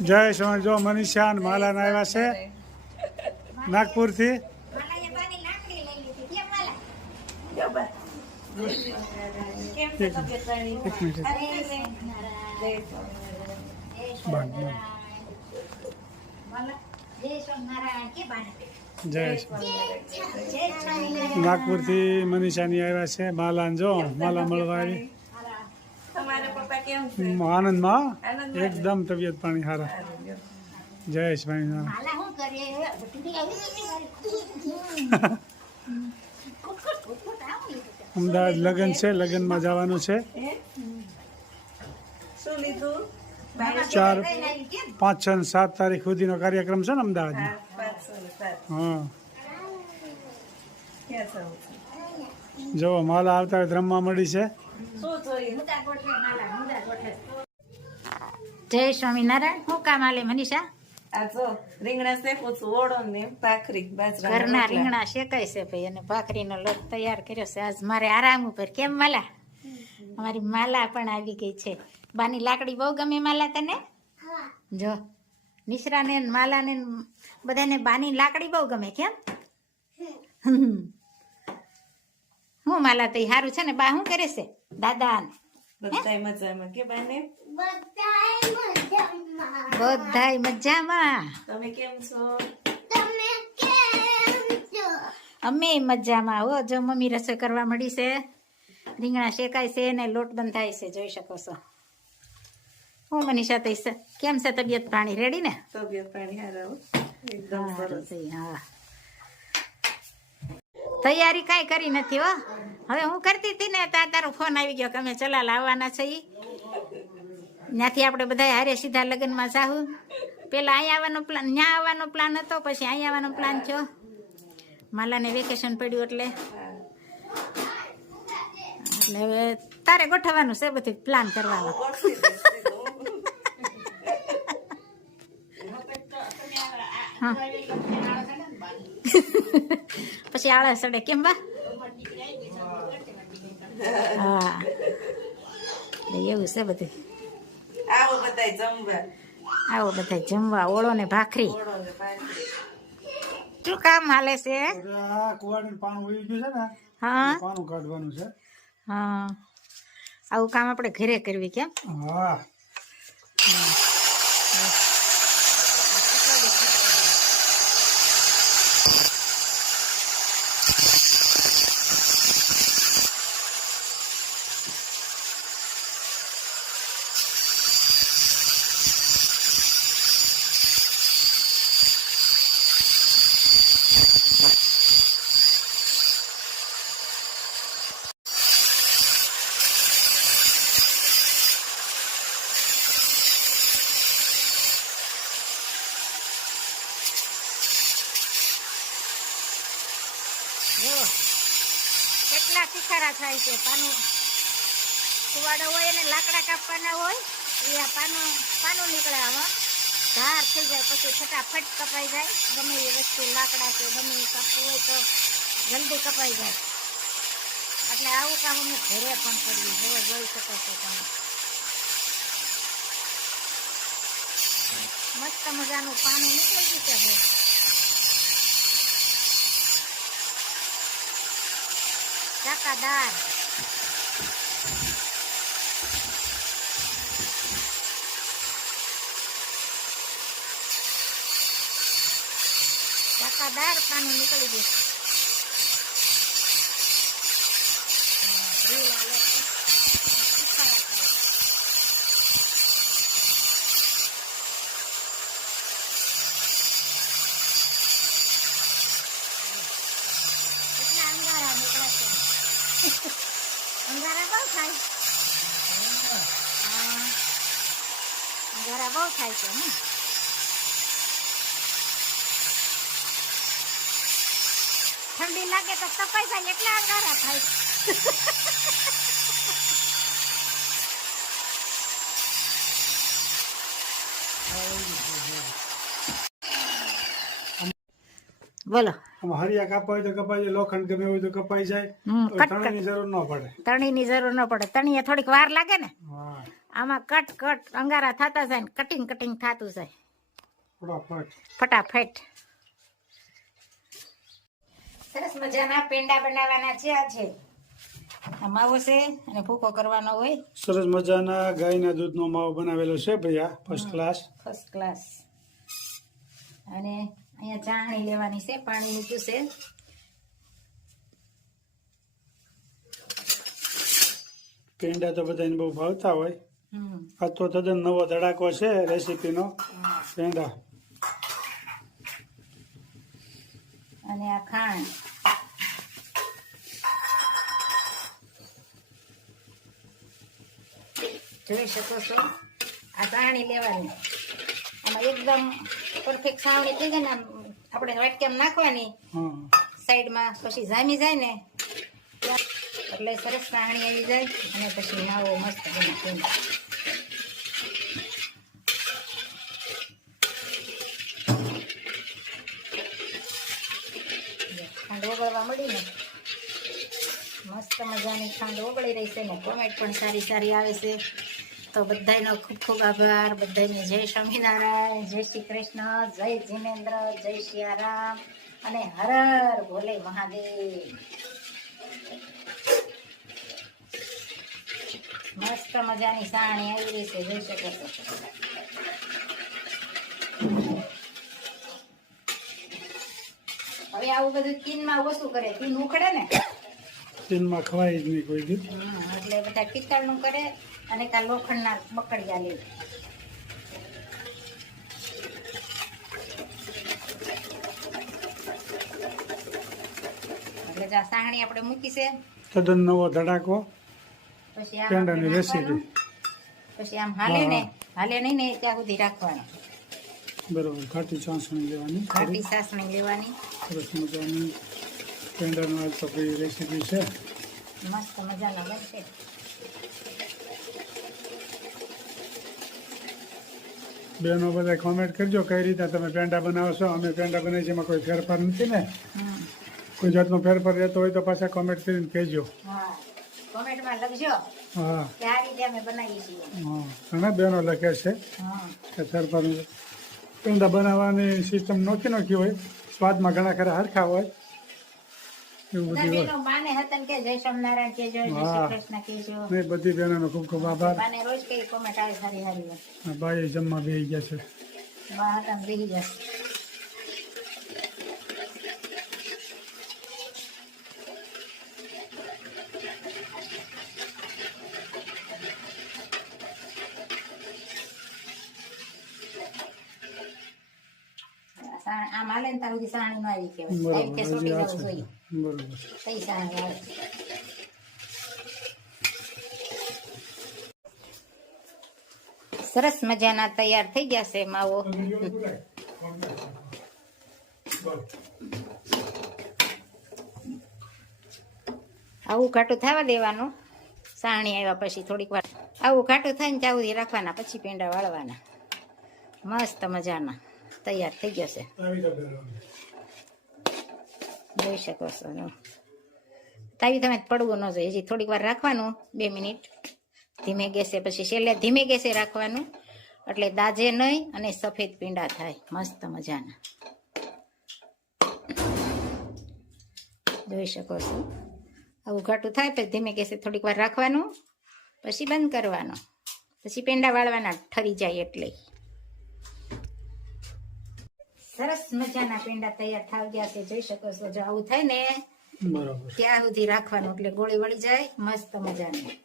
જય સ્વામી જો મનીષા માલાન આવ્યા છે નાગપુરથી? એક મિનિટ. જય નાગપુરથી મનીષાની આવ્યા છે માલાન જો માલા મળવા આવી તમારા પપ્પા કેમ છે હમ, આનંદમાં? આનંદમાં? એકદમ તબિયત પાણી સારા જય સ્વામિનારાયણ અમદાવાદ લગ્ન છે લગ્નમાં જવાનું છે. શું લીધું? ચાર પાંચ છ ને સાત તારીખ સુધીનો કાર્યક્રમ છે ને અમદાવાદમાં હા, પાંચસો ને સાત. હા. ક્યાં જવું છે? જો માલા આવતા રમવા મળી છે. જય સ્વામિનારાયણ. હું કામ આલે મનીષા? રીંગણા શેકું છું ઓળો ને ભાખરી બાજરાના ઘરના રીંગણા શેકાય છે ભાઈ અને ભાખરીનો લોટ તૈયાર કર્યો છે. આજ મારે આરામ ઉપર. કેમ માલા? અમારી માલા પણ આવી ગઈ છે. બાની લાકડી બહુ ગમે માલા તને? જો મિશ્રાને ને માલાને ને બધાને બાની લાકડી બહુ ગમે કેમ? હમ. હું માલા તઈ હારું છે ને બા શું કરે છે? દાદા ને બધાય મજામાં. કે બાને? બધાય મજામાં. તમે કેમ છો? અમે મજામાં. હો જો મમ્મી રસોઈ કરવા મળી છે. રીંગણા શેકાય છે ને લોટ બંધાય છે જોઈ શકો છો. હું મનીષા તઈ છે. કેમ છે તબિયત પાણી? રેડી ને? તબિયત પાણી હારા એકદમ સરસ. હા. તૈયારી કાંઈ કરી નથી હો. હવે હું કરતી હતી ને ત્યાં તારો ફોન આવી ગયો કે અમે ચલા આવવાના છે ત્યાંથી આપણે બધા હારે સીધા લગ્નમાં જાહું. પેલા અહીંયા આવવાનો પ્લાન ત્યાં આવવાનો પ્લાન હતો પછી અહીંયા આવવાનો પ્લાન થયો. માલાને વેકેશન પડ્યું એટલે. એટલે હવે તારે ગોઠવવાનું છે બધું પ્લાન કરવાનો. પછી આળસ અડે કેમ બા? હા. એવું છે બધું. આવો બધાય જમવા. આવો બધા જમવા. ઓળો ને ભાખરી. ઓળો ને ભાખરી. શું કામ હાલે છે? આ પાનું ઉઈ ગયું છે ને હા. પાનું કાઢવાનું છે. હા. આવું કામ આપણે ઘરે કરવી કેમ? હા. જો કેટલા શિખારા થાય છે પાનું. કુવાડો હોય અને લાકડા કાપવાના હોય, એ આ પાનું પાનું નીકળે આમાં. ધાર થઈ જાય પછી ફટાફટ કપાઈ જાય. ગમે એ વસ્તુ લાકડા કે ગમે એ કાપવું હોય તો જલ્દી કપાઈ જાય. એટલે આવું કામ અમે ઘરે પણ કરીએ હવે જોઈ શકો છો તમે. મસ્ત મજાનું પાનું નીકળી ગયું છે ચાકાદાર ચાકાદાર પાણી નીકળી ગયું હા, ગ્રીલ આલે છે. સુકારા કરે છે. કેટલા અંગારા નીકળે છે અંગારા બહુ થાય હા અંગારા બહુ થાય છે ને ઠંડી લાગે તો તપાઈ જાય એટલા અંગારા થાય બોલો. હરિયા કપાય તો કપાય જાય લોખંડ ગમે હોય તો કપાઈ જાય. તણાઈની જરૂર ન પડે. તણીની જરૂર ન પડે. તણીએ થોડીક વાર લાગે ને? આમાં કટ કટ અંગારા થતા જાય ને કટિંગ કટિંગ થતું જાય. ફટાફટ. ફટાફટ. સરસ મજાના પેંડા બનાવવાના છે આજે. માવો છે અને ભૂકો કરવાનો હોય. સરસ મજાના ગાયના દૂધનો માવો બનાવેલો છે ભૈયા ફર્સ્ટ ક્લાસ ફર્સ્ટ ક્લાસ અને અહીંયા ચાણી લેવાની છે પાણી મૂક્યું છે. પેંડા તો બધાને બહુ ભાવતા હોય. આ તો તદ્દન નવો ધડાકો છે રેસીપીનો. પેંડા અને આ ખાંડ. જોઈ શકો છો? આ ચાણી લેવાની. આમાં એકદમ પરફેક્ટ છાવણી થઈ ગઈ ને આમ આપણે વાટકેમ નાખવાની. સાઈડમાં પછી જામી જાય ને એટલે સરસ ચાણી આવી જાય અને પછી માવો મસ્ત બને ખાંડ ઓગળવા મળી ને મસ્ત મજાની ખાંડ ઓગળી રહી છે ને કોમેન્ટ પણ સારી સારી આવે છે. તો બધાનો ખૂબ ખૂબ આભાર. બધાને જય સ્વામિનારાયણ, જય શ્રી કૃષ્ણ, જય જીનેન્દ્ર, જય સિયારામ અને હર ભોલે મહાદેવ. મસ્ત મજાની સાણી આવી રહી છે, જોઈ શકો છો. હવે આવું બધું તીનમાં ઓછું કરે તીન ઉખડે ને તીનમાં ખવાય જ નહીં કોઈ દી એટલે બધા પિત્તળનું કરે અને કાં લોખંડના બકડિયા લે. એટલે જે સાહણી આપણે મૂકી છે. તદ્દન નવો ધડાકો. પછી પેંડાની રેસીપી પછી આમ હાલે ને હાલે નહીં ને ત્યાં સુધી રાખવાનું. બરોબર ઘાટી ચાસણી લેવાની. ઘાટી લેવાની. સરસ મજાની. તો કઈ રેસીપી છે? મસ્ત મજાનો બનશે. બેનો બધા કોમેન્ટ કરજો કઈ રીતે તમે પેંડા બનાવો છો? અમે પેંડા બનાવીએ છીએ એમાં કોઈ ફેરફાર નથી ને? કોઈ જાતનો ફેરફાર રહેતો હોય તો પાછા કોમેન્ટ કરીને કહેજો. હા. કોમેન્ટમાં લખજો હા. આ રીતે અમે બનાવીએ છીએ. હા. ઘણા બેનો લખે છે કે ફેરફાર. પેંડા બનાવવાની સિસ્ટમ નોખી નોખી હોય. સ્વાદમાં ઘણા ખરા હરખા હોય. એવું બધા હોય બહેનો બાને હતા ને કે જય શ્રી કૃષ્ણ નહીં બધી બહેનોનો ખૂબ ખૂબ આભાર. બાને રોજ કઈ કોમેન્ટ આવે સારી સારી હોય. આ બાઈ જમવા બેસી ગયા છે. બા હતા ને આમ હાલે ને ત્યાં સાણી નો આવી કહેવાય. આવી રીતે સોટી જવું જોઈએ. સરસ મજાના તૈયાર થઈ ગયા છે માવો. આવું ઘાટું થવા દેવાનું. સાણી આવ્યા પછી થોડીક વાર. આવું ઘાટું થાય ને ત્યાં રાખવાના, પછી પેંડા વાળવાના. મસ્ત મજાના. તૈયાર થઈ જશે જોઈ શકો છો. તાવી તમે પડવું ન જોઈએ, હજી થોડીક વાર રાખવાનું, બે મિનિટ. ધીમે ગેસે, પછી છેલ્લે ધીમે ગેસે રાખવાનું. એટલે દાજે નહીં અને સફેદ પીંડા થાય. મસ્ત મજાના. જોઈ શકો છો. આવું ઘાટું થાય, પછી ધીમે ગેસે થોડીક વાર રાખવાનું, પછી બંધ કરવાનું. પછી પેંડા વાળવાના ઠરી જાય એટલે. સરસ મજાના પેંડા તૈયાર થઈ ગયા છે. જોઈ શકો છો જો આવું થાય ને બરોબર. ત્યાં સુધી રાખવાનું એટલે ગોળી વળી જાય મસ્ત મજાની.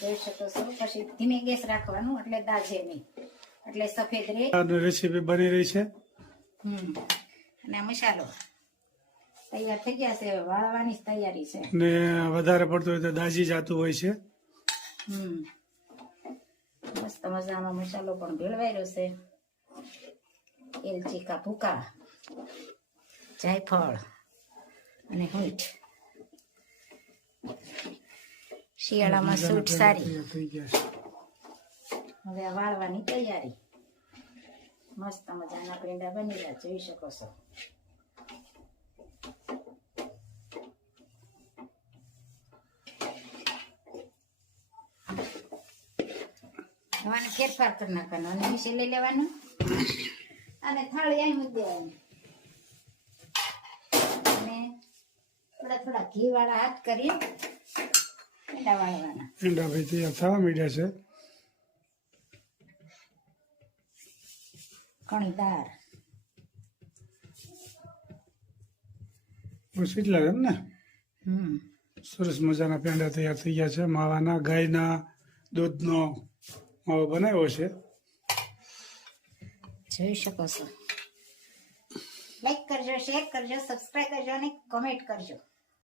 જોઈ શકો છો પછી ધીમે ગેસ રાખવાનું એટલે દાજે નહીં. એટલે સફેદ રે. રેસીપી બની રહી છે. હમ. અને આ મસાલો. તૈયાર થઈ ગયા છે વાળવાની તૈયારી છે. ને વધારે પડતું હોય તો દાજી જાતું હોય છે. હમ. મસ્ત મજાનો મસાલો પણ ભેળવાયેલો છે. એલચી કા ભૂકા. જાયફળ અને મીઠ. શિયાળામાં સૂટ સારી. હવે વાળવાની તૈયારી. મસ્ત મજાના પેંડા બની રહ્યા જોઈ શકો છો. આને ફેરફાર કરી નાખવાનો. અને વિશે લઈ લેવાનું. અને થાળી અહીં મૂકી દેવાની. અને થોડા થોડા ઘી વાળા હાથ કરી ઈંડા વાળવાના. ઈંડા ભાઈ તૈયાર થવા માંડ્યા છે. ઘણી દાળ બસ એટલા એમ ને? હમ. સરસ મજાના પેંડા તૈયાર થઈ ગયા છે. માવાના ગાયના દૂધનો માવો બનાવ્યો છે. જોઈ શકો છો. લાઈક કરજો શેર કરજો સબસ્ક્રાઈબ કરજો અને કોમેન્ટ કરજો.